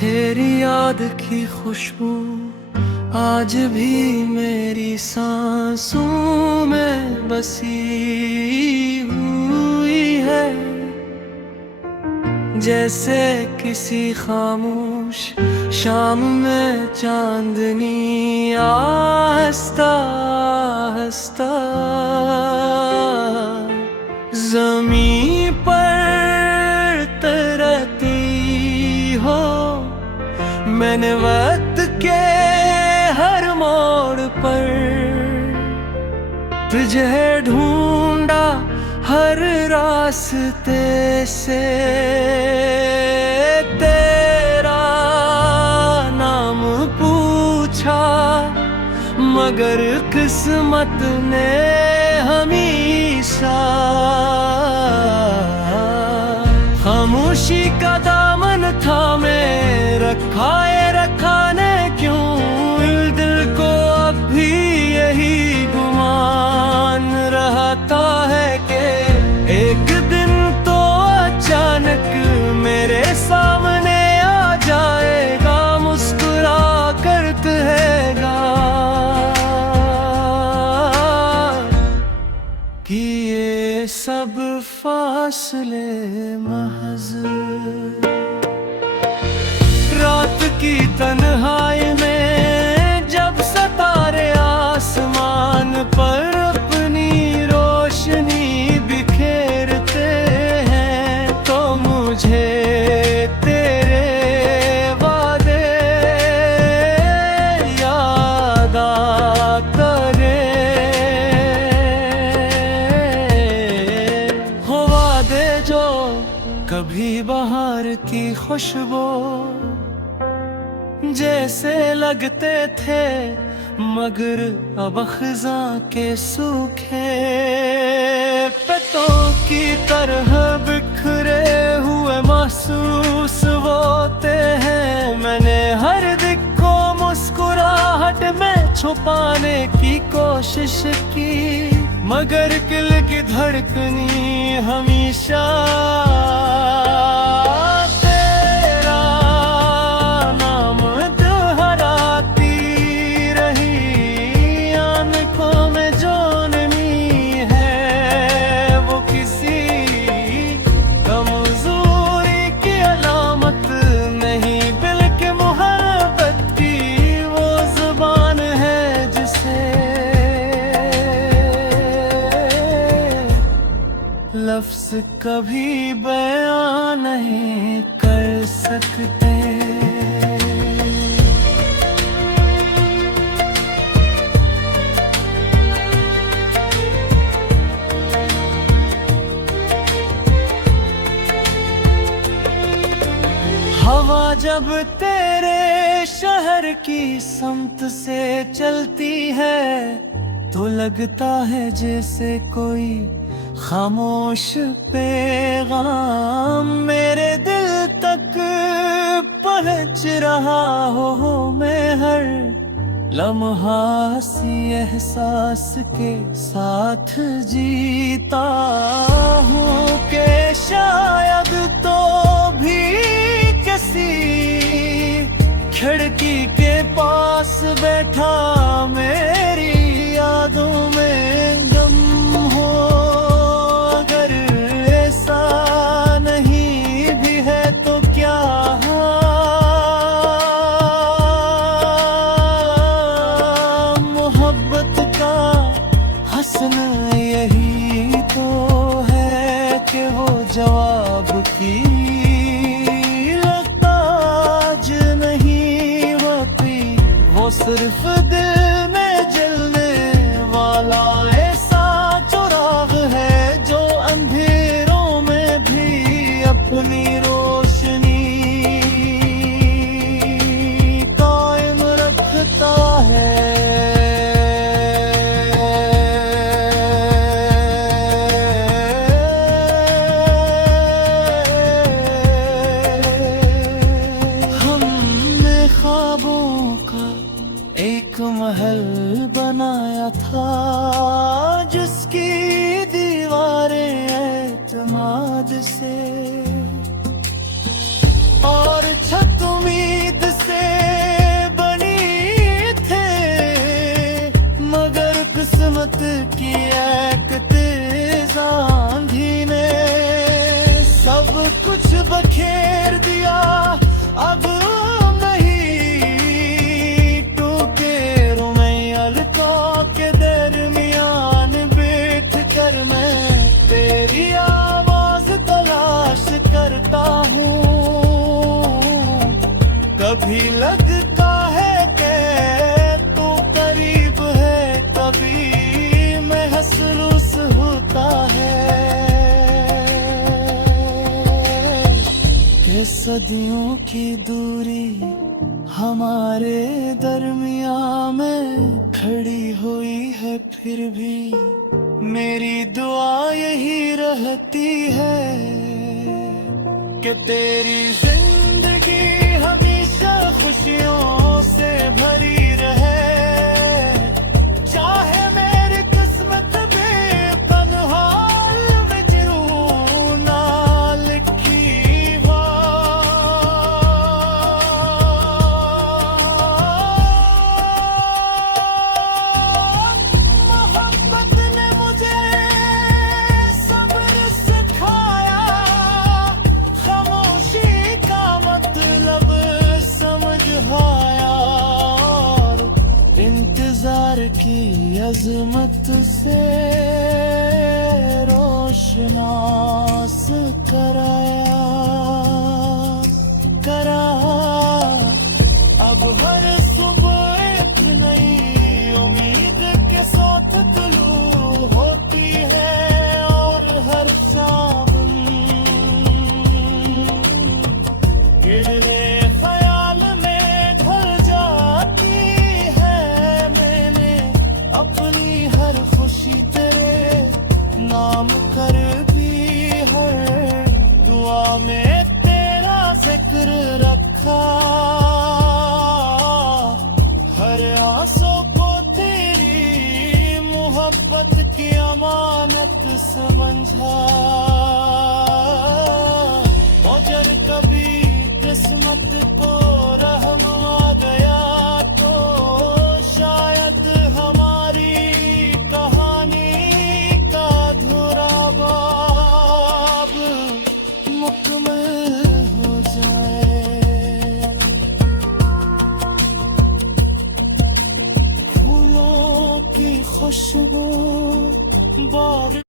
तेरी याद की खुशबू आज भी मेरी सांसों में बसी हुई है, जैसे किसी खामोश शाम में चांदनी आहिस्ता आहिस्ता ज़मीं पर तैरती हो। मैंने वक्त के हर मोड़ पर तुझे ढूंढा, हर रास्ते से तेरा नाम पूछा, मगर किस्मत ने हमेशा खामोशी का दामन थामे रखा है। रखा ने क्यों दिल को अब भी यही गुमान रहता है कि एक दिन तो अचानक मेरे सामने आ जाएगा, मुस्कुरा कर कहेगा कि ये सब फासले महज रात की तन्हाई में जब सितारे आसमान पर अपनी रोशनी बिखेरते हैं, तो मुझे तेरे वादे याद आते हो, वादे जो कभी बहार की खुशबू जैसे लगते थे, मगर अब खज़ां के सूखे पत्तों की तरह बिखरे हुए महसूस होते हैं। मैंने हर दिल को मुस्कुराहट में छुपाने की कोशिश की, मगर दिल की धड़कनी हमेशा लफ्ज़ कभी बयां नहीं कर सकते। हवा जब तेरे शहर की समत से चलती है, तो लगता है जैसे कोई खामोश पैगाम मेरे दिल तक पहुंच रहा हो। मैं हर लम्हा सी एहसास के साथ जीता हूँ कि शायद तो भी किसी खिड़की के पास बैठा मेरी यादों में गम हो। अगर ऐसा नहीं भी है तो क्या, मोहब्बत का हसन यही तो है कि वो जवाब की लगता आज नहीं होती। वो सिर्फ दिल में जलने वाला ऐसा चुराग है जो अंधेरों में भी अपनी रोशनी कायम रखता है। भी लगता है कि तू करीब है, कभी महसूस होता है कि सदियों की दूरी हमारे दरमियां में खड़ी हुई है, फिर भी मेरी दुआ यही रहती है कि तेरी जिंदगी हमेशा खुशियों से भरी रहे, चाहे मेरी किस्मत भी तन्हाई में जीऊं ना लिखी हो। मोहब्बत ने मुझे सब्र सिखाया, खामोशी का मतलब समझाया, और इंतजार की अजमत से रोशनास करा। अब हर सुबह एक नई उम्मीद के साथ तुलू होती है, और हर शाम गिरने ख्याल में ढल जाती है। मैंने अपनी हर खुशी तेरे नाम कर भी हर दुआ में तेरा जिक्र रखा, हर आंसू को तेरी मोहब्बत की अमानत समझा।